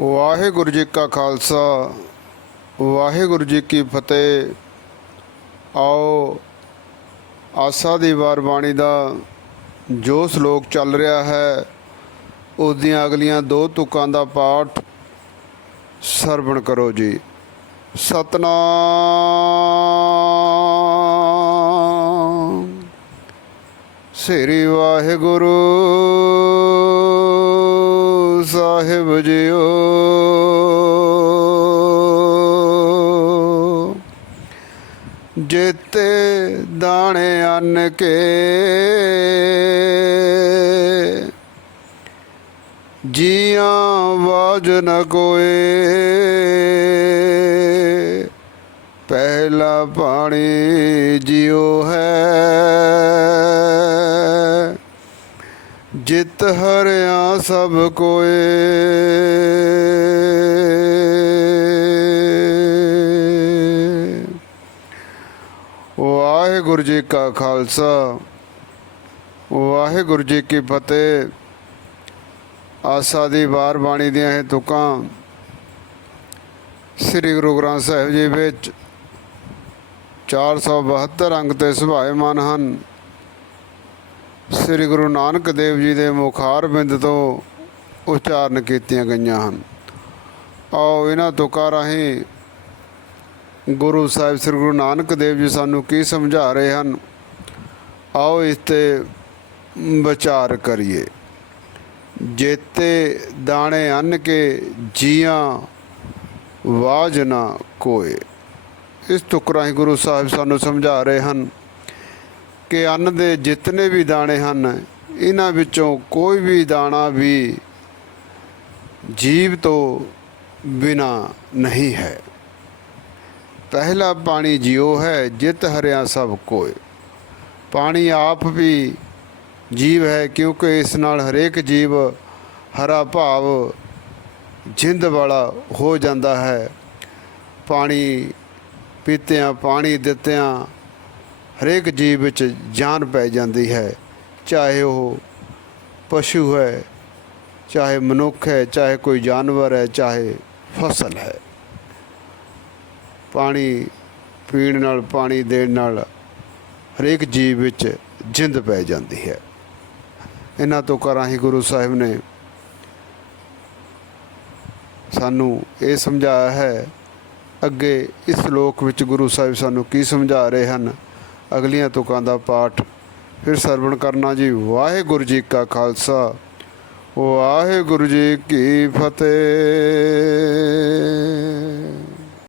ਵਾਹਿਗੁਰੂ ਜੀ ਕਾ ਖਾਲਸਾ, ਵਾਹਿਗੁਰੂ ਜੀ ਕੀ ਫਤਿਹ। ਆਓ, ਆਸਾ ਦੀ ਵਾਰ ਬਾਣੀ ਦਾ ਜੋ ਸ਼ਲੋਕ ਚੱਲ ਰਿਹਾ ਹੈ ਉਸ ਦੀਆਂ ਅਗਲੀਆਂ ਦੋ ਤੁਕਾਂ ਦਾ ਪਾਠ ਸਰਵਣ ਕਰੋ ਜੀ। ਸਤਨਾਮ। ਸ੍ਰੀ ਵਾਹਿਗੁਰੂ। ਸਾਹਿਬ ਜੀਓ। ਜੇਤੇ ਦਾਣੇ ਅੰਨ ਕੇ। ਜੀਆਂ ਵਾਜ ਨ ਕੋਏ। ਪਹਿਲਾ ਪਾਣੀ ਜਿਉ ਹੈ। ਜਿਤ ਹਰਿਆ ਸਭ ਕੋਏ। ਵਾਹਿਗੁਰੂ ਜੀ ਕਾ ਖਾਲਸਾ, ਵਾਹਿਗੁਰੂ ਜੀ ਕੀ ਫਤਿਹ। ਆਸਾ ਦੀ ਵਾਰ ਬਾਣੀ ਦੀਆਂ ਇਹ ਤੁਕਾਂ ਸ੍ਰੀ ਗੁਰੂ ਗ੍ਰੰਥ ਸਾਹਿਬ ਜੀ ਵਿੱਚ 472 ਅੰਗ ਤੇ ਸੁਭਾਏਮਾਨ ਹਨ। ਸ੍ਰੀ ਗੁਰੂ ਨਾਨਕ ਦੇਵ ਜੀ ਦੇ ਮੁਖਾਰ ਬਿੰਦ ਤੋਂ ਉਚਾਰਨ ਕੀਤੀਆਂ ਗਈਆਂ ਹਨ। ਆਓ ਇਹਨਾਂ ਤੁਕਾਂ ਰਾਹੀਂ ਗੁਰੂ ਸਾਹਿਬ ਸ੍ਰੀ ਗੁਰੂ ਨਾਨਕ ਦੇਵ ਜੀ ਸਾਨੂੰ ਕੀ ਸਮਝਾ ਰਹੇ ਹਨ, ਆਓ ਇਸ ਤੇ ਵਿਚਾਰ ਕਰੀਏ। ਜੇਤੇ ਦਾਣੇ ਅੰਨ ਕੇ ਜੀਆਂ, ਵਾਜ ਨਾ ਕੋਏ। ਇਸ ਤੁਕ ਰਾਹੀਂ ਗੁਰੂ ਸਾਹਿਬ ਸਾਨੂੰ ਸਮਝਾ ਰਹੇ ਹਨ ਕਿ ਅੰਨ ਦੇ ਜਿਤਨੇ ਵੀ ਦਾਣੇ ਹਨ, ਇਹਨਾਂ ਵਿੱਚੋਂ ਕੋਈ ਵੀ ਦਾਣਾ ਵੀ ਜੀਵ ਤੋਂ ਬਿਨਾ ਨਹੀਂ ਹੈ। ਪਹਿਲਾ ਪਾਣੀ ਜਿਉ ਹੈ, ਜਿਤ ਹਰਿਆ ਸਭ ਕੋਏ ਪਾਣੀ ਆਪ ਵੀ ਜੀਵ ਹੈ, ਕਿਉਂਕਿ ਇਸ ਨਾਲ ਹਰੇਕ ਜੀਵ ਹਰਾ ਭਾਵ ਜਿੰਦ ਵਾਲਾ ਹੋ ਜਾਂਦਾ ਹੈ। ਪਾਣੀ ਪੀਤਿਆਂ, ਪਾਣੀ ਦਿੱਤਿਆਂ ਹਰੇਕ ਜੀਵ ਵਿੱਚ ਜਾਨ ਪੈ ਜਾਂਦੀ ਹੈ। ਚਾਹੇ ਉਹ ਪਸ਼ੂ ਹੈ, ਚਾਹੇ ਮਨੁੱਖ ਹੈ, ਚਾਹੇ ਕੋਈ ਜਾਨਵਰ ਹੈ, ਚਾਹੇ ਫਸਲ ਹੈ। ਪਾਣੀ ਪੀਣ ਨਾਲ, ਪਾਣੀ ਦੇਣ ਨਾਲ ਹਰੇਕ ਜੀਵ ਵਿੱਚ ਜਿੰਦ ਪੈ ਜਾਂਦੀ ਹੈ। ਇਹਨਾਂ ਤੋਂ ਕਰਾਂਹੀ ਗੁਰੂ ਸਾਹਿਬ ਨੇ ਸਾਨੂੰ ਇਹ ਸਮਝਾਇਆ ਹੈ, ਅੱਗੇ ਇਸ ਲੋਕ ਵਿੱਚ ਗੁਰੂ ਸਾਹਿਬ ਸਾਨੂੰ ਕੀ ਸਮਝਾ ਰਹੇ ਹਨ? ਅਗਲੀਆਂ ਤੁਕਾਂ ਦਾ ਪਾਠ ਫਿਰ ਸਰਵਣ ਕਰਨਾ ਜੀ। ਵਾਹਿਗੁਰੂ ਜੀ ਕਾ ਖਾਲਸਾ। ਵਾਹਿਗੁਰੂ ਜੀ ਕੀ ਫਤਿਹ।